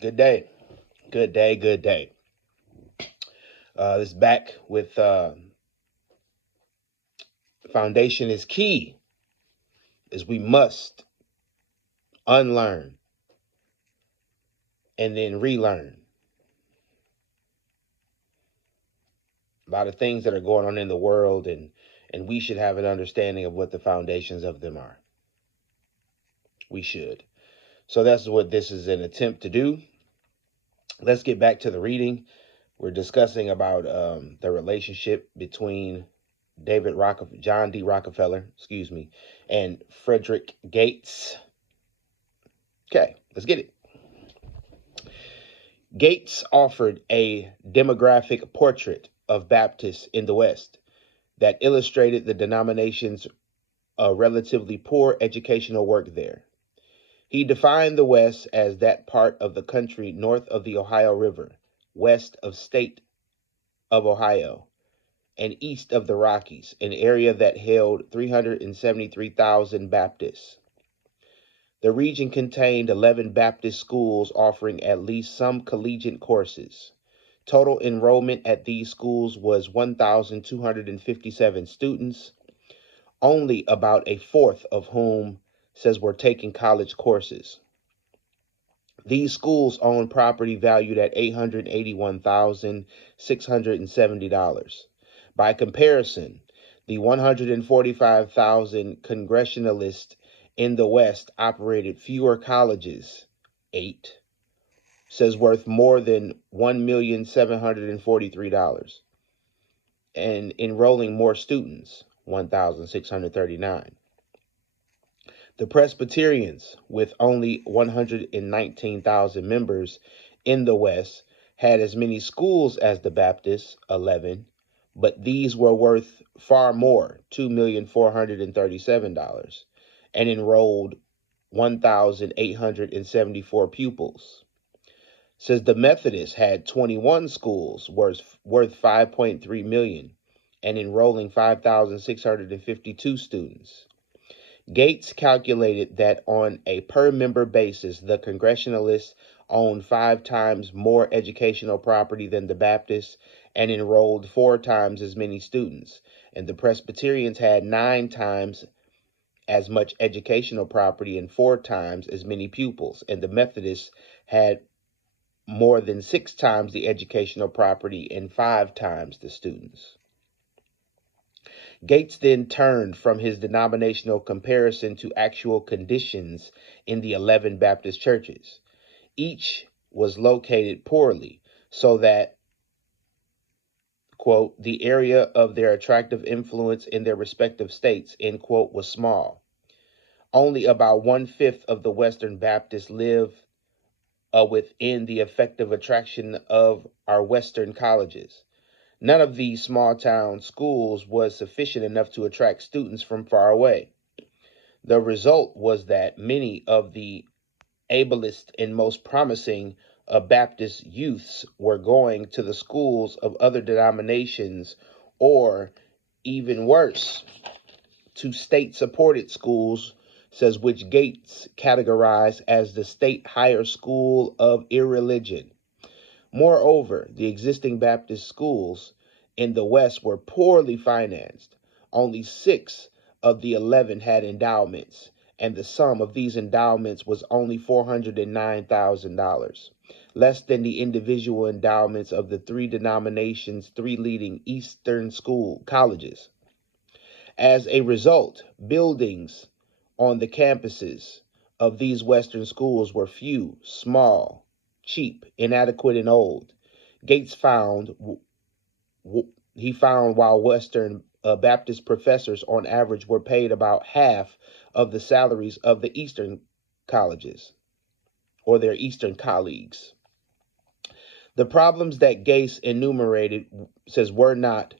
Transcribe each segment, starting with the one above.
Good day. Good day. Good day. This is back with foundation is key, is we must unlearn and then relearn. A lot of things that are going on in the world, and we should have an understanding of what the foundations of them are. We should. So that's what this is an attempt to do. Let's get back to the reading. We're discussing about the relationship between John D. Rockefeller, and Frederick Gates. Okay, let's get it. Gates offered a demographic portrait of Baptists in the West that illustrated the denomination's relatively poor educational work there. He defined the West as that part of the country north of the Ohio River, west of state of Ohio, and east of the Rockies, an area that held 373,000 Baptists. The region contained 11 Baptist schools offering at least some collegiate courses. Total enrollment at these schools was 1,257 students, only about a fourth of whom says were taking college courses. These schools own property valued at $881,670. By comparison, the 145,000 Congregationalists in the West operated fewer colleges, 8, says worth more than $1,743, and enrolling more students, 1,639. The Presbyterians, with only 119,000 members in the West, had as many schools as the Baptists, 11, but these were worth far more, $2,437, and enrolled 1,874 pupils. Says the Methodists had 21 schools worth $5.3 million and enrolling 5,652 students. Gates calculated that on a per-member basis, the Congregationalists owned 5 times more educational property than the Baptists and enrolled 4 times as many students, and the Presbyterians had 9 times as much educational property and 4 times as many pupils, and the Methodists had more than 6 times the educational property and 5 times the students. Gates then turned from his denominational comparison to actual conditions in the 11 Baptist churches. Each was located poorly, so that, quote, the area of their attractive influence in their respective states, end quote, was small. Only about 1/5 of the Western Baptists live within the effective attraction of our Western colleges. None of these small town schools was sufficient enough to attract students from far away. The result was that many of the ablest and most promising Baptist youths were going to the schools of other denominations, or even worse, to state-supported schools, says which Gates categorized as the state higher school of irreligion. Moreover, the existing Baptist schools in the West were poorly financed. Only 6 of the 11 had endowments, and the sum of these endowments was only $409,000, less than the individual endowments of the 3 denominations' 3 leading Eastern school colleges. As a result, buildings on the campuses of these Western schools were few, small, cheap, inadequate, and old. Gates found while Western Baptist professors on average were paid about half of the salaries of the Eastern colleges or their Eastern colleagues. The problems that Gates enumerated, says, were not,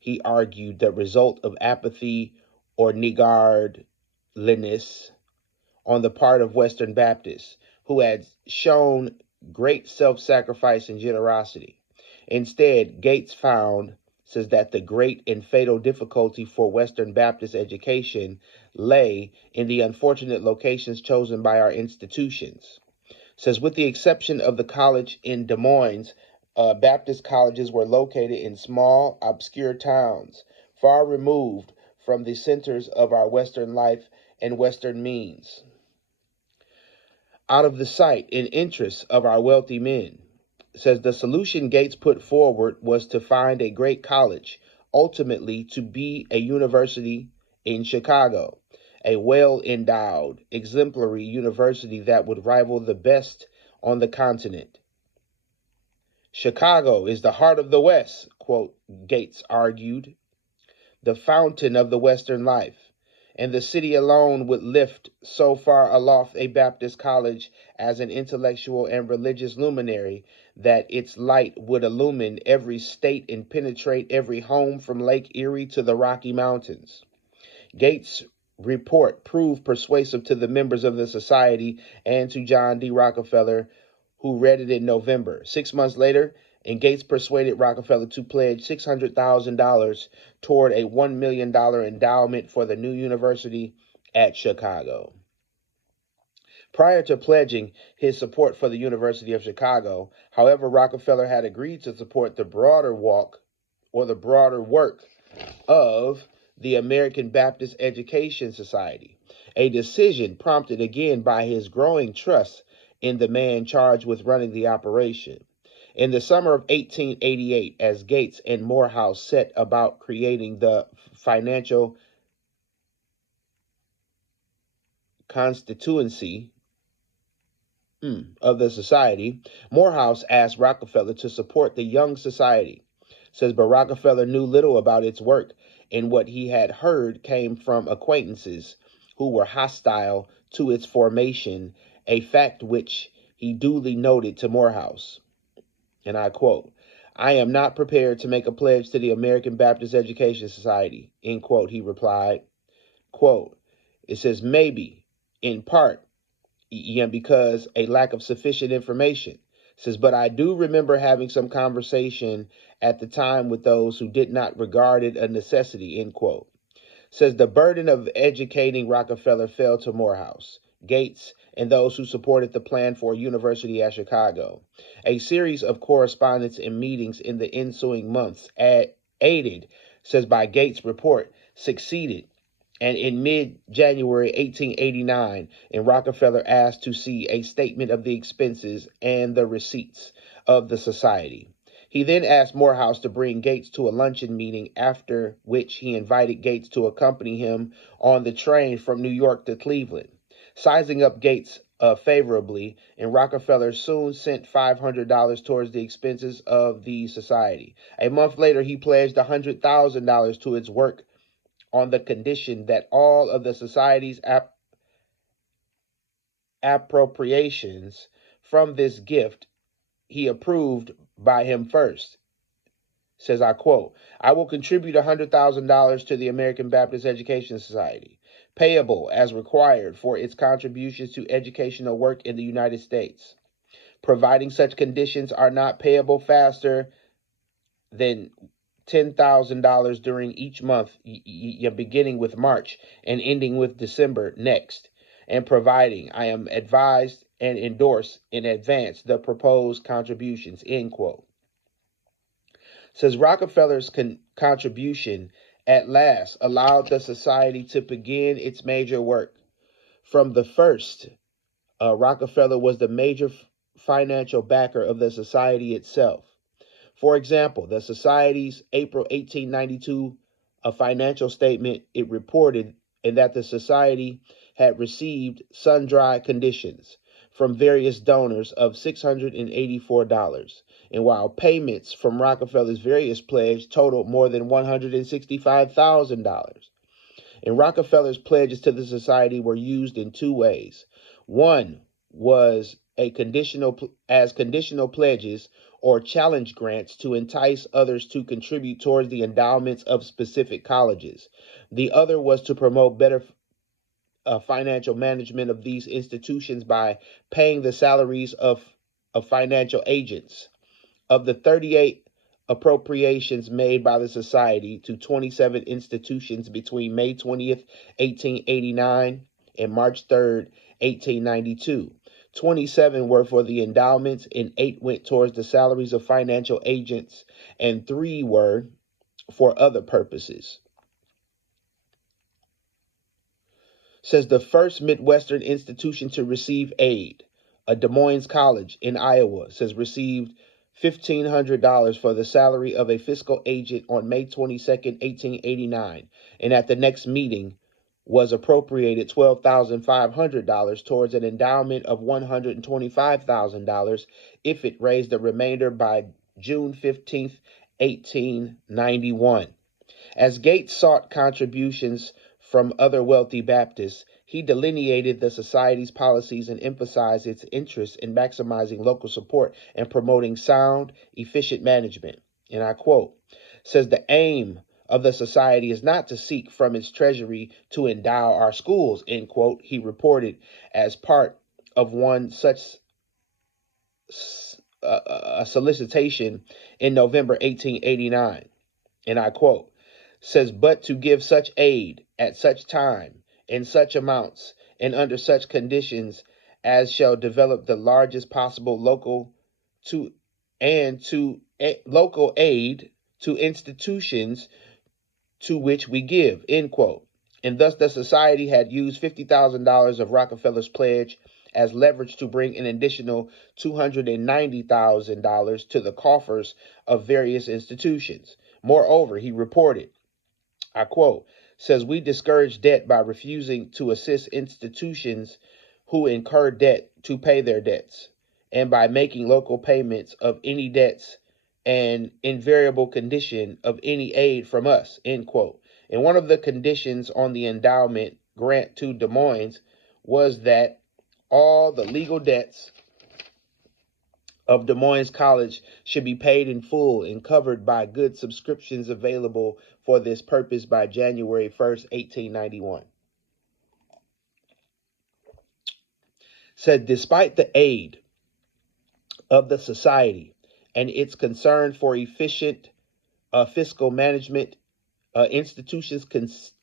he argued, the result of apathy or niggardliness on the part of Western Baptists, who had shown great self-sacrifice and generosity. Instead, Gates found, says, that the great and fatal difficulty for Western Baptist education lay in the unfortunate locations chosen by our institutions. says, with the exception of the college in Des Moines, Baptist colleges were located in small, obscure towns, far removed from the centers of our Western life and Western means, out of the sight and interests of our wealthy men. Says the solution Gates put forward was to find a great college, ultimately to be a university in Chicago, a well-endowed, exemplary university that would rival the best on the continent. Chicago is the heart of the West, quote, Gates argued, the fountain of the Western life, and the city alone would lift so far aloft a Baptist college as an intellectual and religious luminary that its light would illumine every state and penetrate every home from Lake Erie to the Rocky Mountains. Gates' report proved persuasive to the members of the society and to John D. Rockefeller, who read it in November. 6 months later, and Gates persuaded Rockefeller to pledge $600,000 toward a $1 million endowment for the new university at Chicago. Prior to pledging his support for the University of Chicago, however, Rockefeller had agreed to support the broader work of the American Baptist Education Society, a decision prompted again by his growing trust in the man charged with running the operation. In the summer of 1888, as Gates and Morehouse set about creating the financial constituency of the society, Morehouse asked Rockefeller to support the young society. Says, but Rockefeller knew little about its work, and what he had heard came from acquaintances who were hostile to its formation, a fact which he duly noted to Morehouse. And I quote, I am not prepared to make a pledge to the American Baptist Education Society, end quote, he replied. Quote, it says, maybe, in part, because a lack of sufficient information. It says, but I do remember having some conversation at the time with those who did not regard it a necessity, end quote. Says the burden of educating Rockefeller fell to Morehouse, Gates, and those who supported the plan for a university at Chicago. A series of correspondence and meetings in the ensuing months aided, says by Gates' report, succeeded, and in mid-January 1889, and Rockefeller asked to see a statement of the expenses and the receipts of the society. He then asked Morehouse to bring Gates to a luncheon meeting, after which he invited Gates to accompany him on the train from New York to Cleveland. Sizing up Gates favorably, and Rockefeller soon sent $500 towards the expenses of the society. A month later, he pledged $100,000 to its work on the condition that all of the society's appropriations from this gift he approved by him first. Says, I quote, I will contribute $100,000 to the American Baptist Education Society, payable as required for its contributions to educational work in the United States, providing such conditions are not payable faster than $10,000 during each month, beginning with March and ending with December next, and providing I am advised and endorse in advance the proposed contributions, end quote. Says Rockefeller's contribution at last allowed the society to begin its major work. From the first, Rockefeller was the major financial backer of the society itself. For example, the Society's April 1892 financial statement, it reported that the Society had received sundry conditions from various donors of $684, and while payments from Rockefeller's various pledges totaled more than $165,000. And Rockefeller's pledges to the Society were used in two ways. One was conditional pledges or challenge grants to entice others to contribute towards the endowments of specific colleges. The other was to promote better financial management of these institutions by paying the salaries of financial agents. Of the 38 appropriations made by the Society to 27 institutions between May 20th, 1889 and March 3rd, 1892, 27 were for the endowments, and 8 went towards the salaries of financial agents, and 3 were for other purposes. Says the first Midwestern institution to receive aid, a Des Moines College in Iowa, says received $1,500 for the salary of a fiscal agent on May 22nd, 1889, and at the next meeting was appropriated $12,500 towards an endowment of $125,000 if it raised the remainder by June 15th, 1891. As Gates sought contributions from other wealthy Baptists, he delineated the society's policies and emphasized its interest in maximizing local support and promoting sound, efficient management. And I quote, says the aim of the society is not to seek from its treasury to endow our schools, end quote, he reported as part of one such a solicitation in November 1889. And I quote, says, but to give such aid at such time, in such amounts, and under such conditions as shall develop the largest possible local aid to institutions to which we give, end quote. And thus the society had used $50,000 of Rockefeller's pledge as leverage to bring an additional $290,000 to the coffers of various institutions. Moreover, he reported, I quote, says we discourage debt by refusing to assist institutions who incur debt to pay their debts, and by making local payments of any debts an invariable condition of any aid from us, end quote. And one of the conditions on the endowment grant to Des Moines was that all the legal debts of Des Moines College should be paid in full and covered by good subscriptions available for this purpose by January 1st, 1891. Said despite the aid of the society and its concern for efficient fiscal management, institutions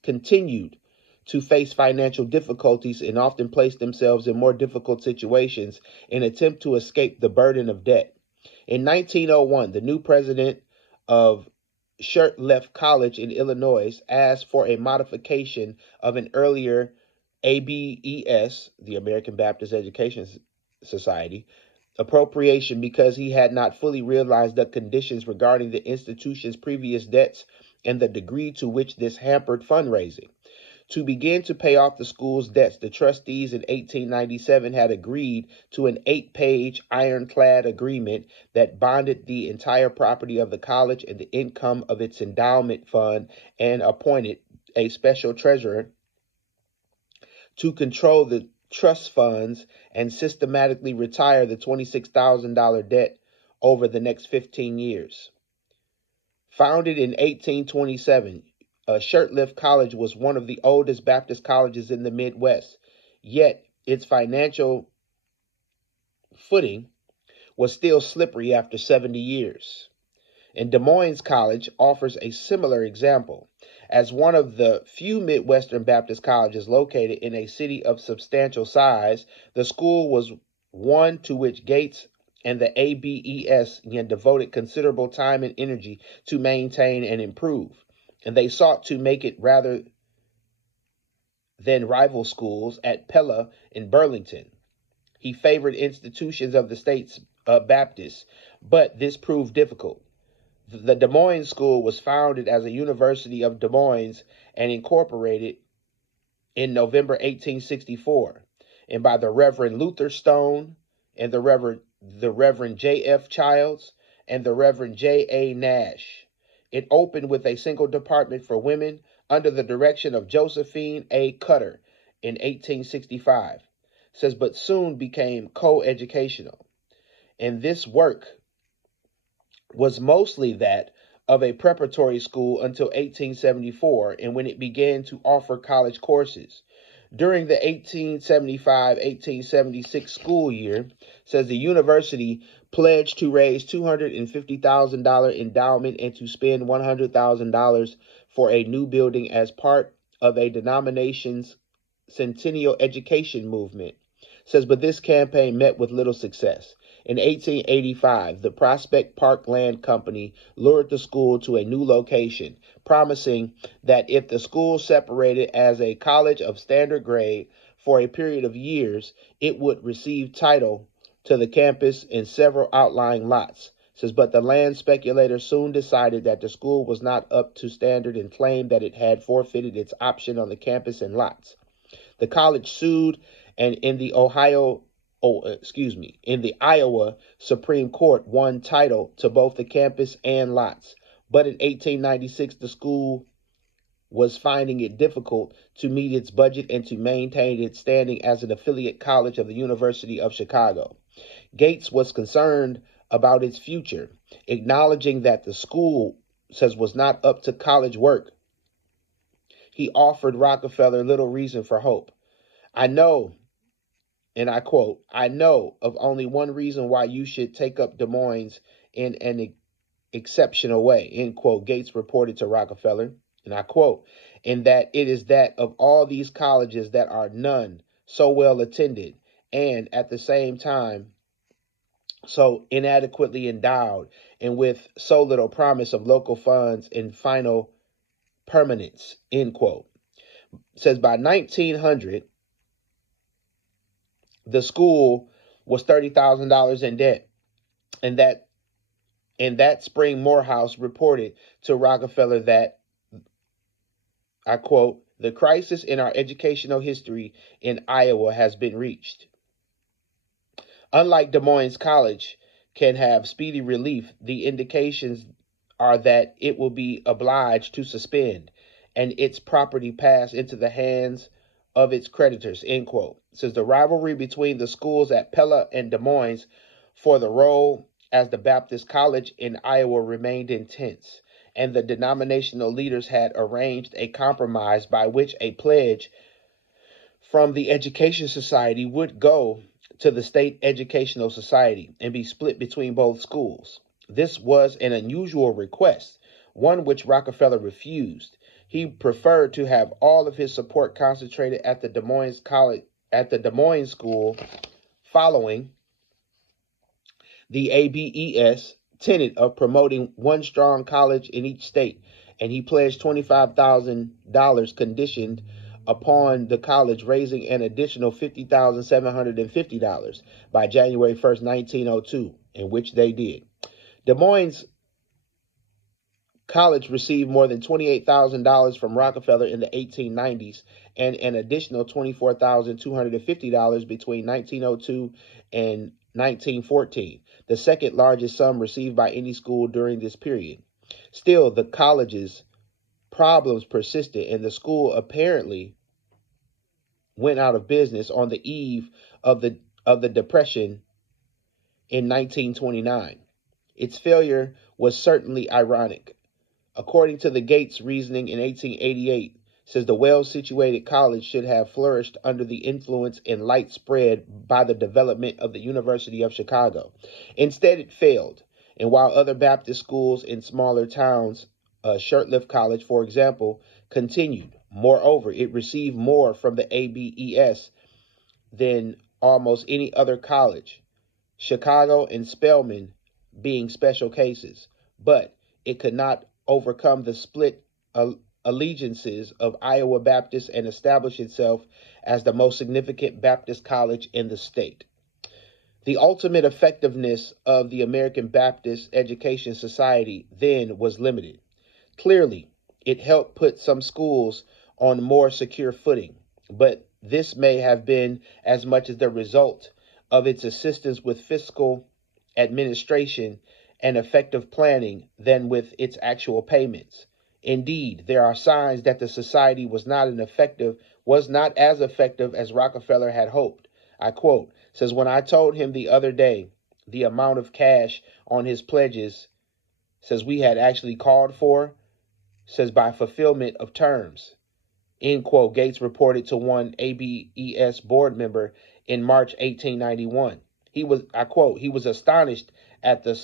continued to face financial difficulties and often place themselves in more difficult situations in an attempt to escape the burden of debt. In 1901, the new president of Shurtleff College in Illinois asked for a modification of an earlier ABES, the American Baptist Education Society, appropriation because he had not fully realized the conditions regarding the institution's previous debts and the degree to which this hampered fundraising. To begin to pay off the school's debts, the trustees in 1897 had agreed to an 8-page ironclad agreement that bonded the entire property of the college and the income of its endowment fund and appointed a special treasurer to control the trust funds and systematically retire the $26,000 debt over the next 15 years. Founded in 1827, Shurtleff College was one of the oldest Baptist colleges in the Midwest, yet its financial footing was still slippery after 70 years. And Des Moines College offers a similar example. As one of the few Midwestern Baptist colleges located in a city of substantial size, the school was one to which Gates and the ABES devoted considerable time and energy to maintain and improve. And they sought to make it rather than rival schools at Pella in Burlington. He favored institutions of the state's Baptists, but this proved difficult. The Des Moines School was founded as a University of Des Moines and incorporated in November 1864, and by the Reverend Luther Stone and the Reverend J.F. Childs and the Reverend J.A. Nash. It opened with a single department for women under the direction of Josephine A. Cutter in 1865. Says, but soon became co-educational. And this work was mostly that of a preparatory school until 1874, and when it began to offer college courses. During the 1875-1876 school year, says the university pledged to raise $250,000 endowment and to spend $100,000 for a new building as part of a denomination's centennial education movement. Says, but this campaign met with little success. In 1885, the Prospect Park Land Company lured the school to a new location, promising that if the school separated as a college of standard grade for a period of years, it would receive title to the campus in several outlying lots. Says, but the land speculator soon decided that the school was not up to standard and claimed that it had forfeited its option on the campus and lots. The college sued, and in the Iowa Supreme Court won title to both the campus and lots. But in 1896, the school was finding it difficult to meet its budget and to maintain its standing as an affiliate college of the University of Chicago. Gates was concerned about its future, acknowledging that the school was not up to college work. He offered Rockefeller little reason for hope. I know, and I quote, I know of only one reason why you should take up Des Moines in an exceptional way, end quote, Gates reported to Rockefeller, and I quote, in that it is that of all these colleges that are none so well attended and at the same time so inadequately endowed and with so little promise of local funds and final permanence, end quote. It says by 1900, the school was $30,000 in debt, and that spring Morehouse reported to Rockefeller that, I quote, the crisis in our educational history in Iowa has been reached. Unlike Des Moines College can have speedy relief, the indications are that it will be obliged to suspend and its property pass into the hands of its creditors, end quote. It says the rivalry between the schools at Pella and Des Moines for the role as the Baptist College in Iowa remained intense, and the denominational leaders had arranged a compromise by which a pledge from the Education Society would go to the State Educational Society and be split between both schools. This was an unusual request, one which Rockefeller refused. He preferred to have all of his support concentrated at the Des Moines School, following the ABES tenet of promoting one strong college in each state, and he pledged $25,000 conditioned upon the college raising an additional $50,750 by January 1st, 1902, in which they did. Des Moines College received more than $28,000 from Rockefeller in the 1890s and an additional $24,250 between 1902 and 1914, the second largest sum received by any school during this period. Still, the college's problems persisted, and the school apparently went out of business on the eve of the Depression in 1929. Its failure was certainly ironic. According to the Gates reasoning in 1888, says the well-situated college should have flourished under the influence and light spread by the development of the University of Chicago. Instead, it failed, and while other Baptist schools in smaller towns, Shirtlift College, for example, continued. Moreover, it received more from the ABES than almost any other college, Chicago and Spelman being special cases, but it could not overcome the split allegiances of Iowa Baptists and establish itself as the most significant Baptist college in the state. The ultimate effectiveness of the American Baptist Education Society then was limited. Clearly, it helped put some schools on more secure footing, but this may have been as much as the result of its assistance with fiscal administration and effective planning than with its actual payments. Indeed, there are signs that the society was not as effective as Rockefeller had hoped. I quote, says, when I told him the other day the amount of cash on his pledges, says we had actually called for, says by fulfillment of terms, end quote, Gates reported to one ABES board member in March 1891. He was, I quote, he was astonished at the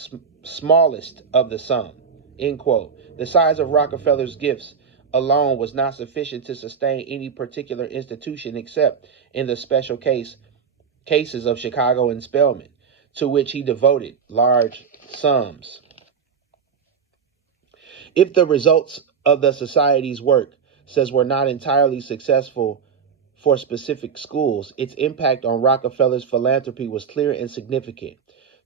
smallest of the sum, end quote. The size of Rockefeller's gifts alone was not sufficient to sustain any particular institution except in the special case cases of Chicago expelment, to which he devoted large sums. If the results of the society's work says were not entirely successful for specific schools, its impact on Rockefeller's philanthropy was clear and significant.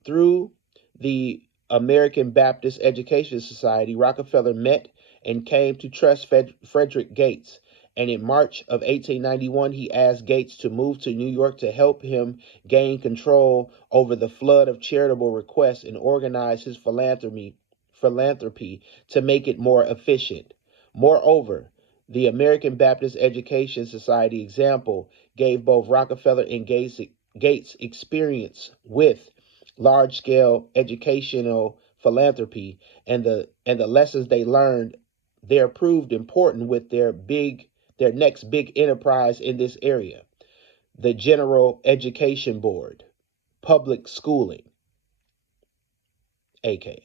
Through the American Baptist Education Society, Rockefeller met and came to trust Frederick Gates, and in March of 1891, he asked Gates to move to New York to help him gain control over the flood of charitable requests and organize his philanthropy to make it more efficient. Moreover, the American Baptist Education Society example gave both Rockefeller and Gates experience with large-scale educational philanthropy, and the lessons they learned there proved important with their next big enterprise in this area, the General Education Board, public schooling, aka.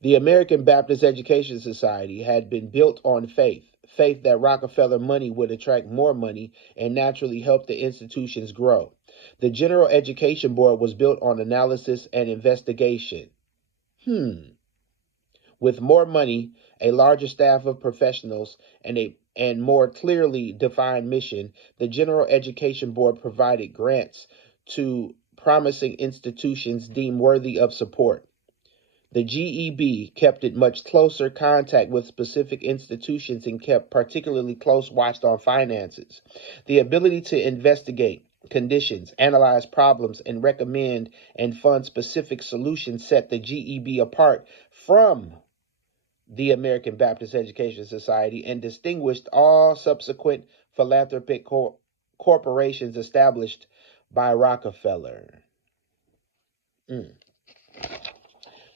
The American Baptist Education Society had been built on faith that Rockefeller money would attract more money and naturally help the institutions grow. The General Education Board was built on analysis and investigation. With more money, a larger staff of professionals, and more clearly defined mission, the General Education Board provided grants to promising institutions deemed worthy of support. The GEB kept in much closer contact with specific institutions and kept particularly close watch on finances. The ability to investigate conditions, analyze problems, and recommend and fund specific solutions set the GEB apart from the American Baptist Education Society and distinguished all subsequent philanthropic corporations established by Rockefeller.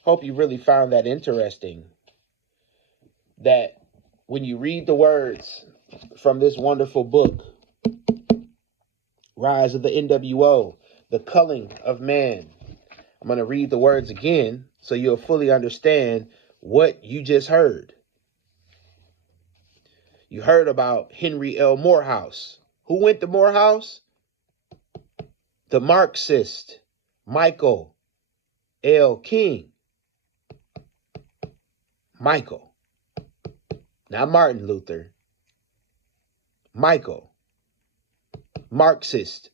Hope you really found that interesting, that when you read the words from this wonderful book, Rise of the NWO, The Culling of Man. I'm going to read the words again so you'll fully understand what you just heard. You heard about Henry L. Morehouse. Who went to Morehouse? The Marxist Michael L. King. Michael, not Martin Luther. Michael, Marxist.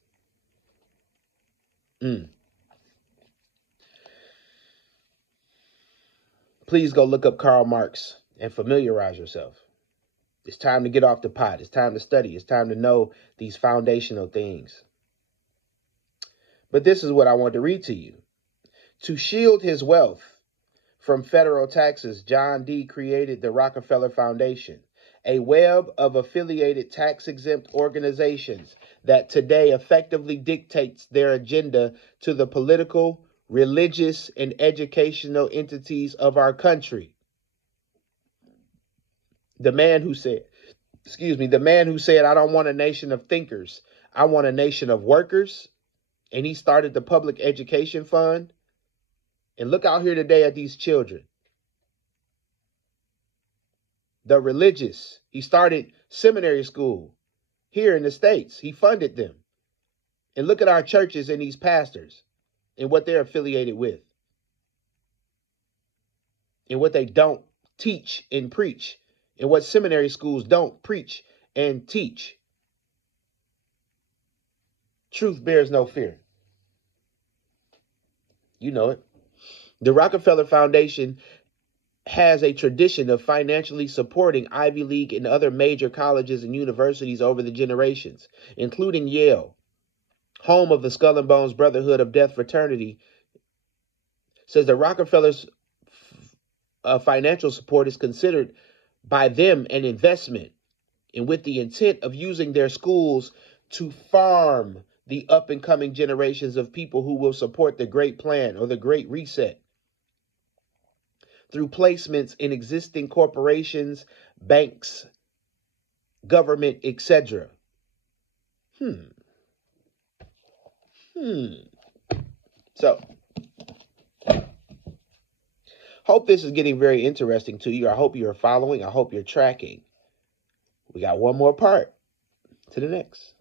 Please go look up Karl Marx and familiarize yourself. It's time to get off the pot. It's time to study. It's time to know these foundational things. But this is what I want to read to you. To shield his wealth from federal taxes, John D. created the Rockefeller Foundation, a web of affiliated tax-exempt organizations that today effectively dictates their agenda to the political, religious, and educational entities of our country. The man who said, I don't want a nation of thinkers, I want a nation of workers, and he started the Public Education Fund. And look out here today at these children. The religious. He started seminary school here in the States. He funded them. And look at our churches and these pastors and what they're affiliated with. And what they don't teach and preach. And what seminary schools don't preach and teach. Truth bears no fear. You know it. The Rockefeller Foundation has a tradition of financially supporting Ivy League and other major colleges and universities over the generations, including Yale, home of the Skull and Bones Brotherhood of Death Fraternity. Says the Rockefellers' financial support is considered by them an investment, and with the intent of using their schools to farm the up-and-coming generations of people who will support the Great Plan or the Great Reset through placements in existing corporations, banks, government, etc. So, hope this is getting very interesting to you. I hope you're following. I hope you're tracking. We got one more part to the next.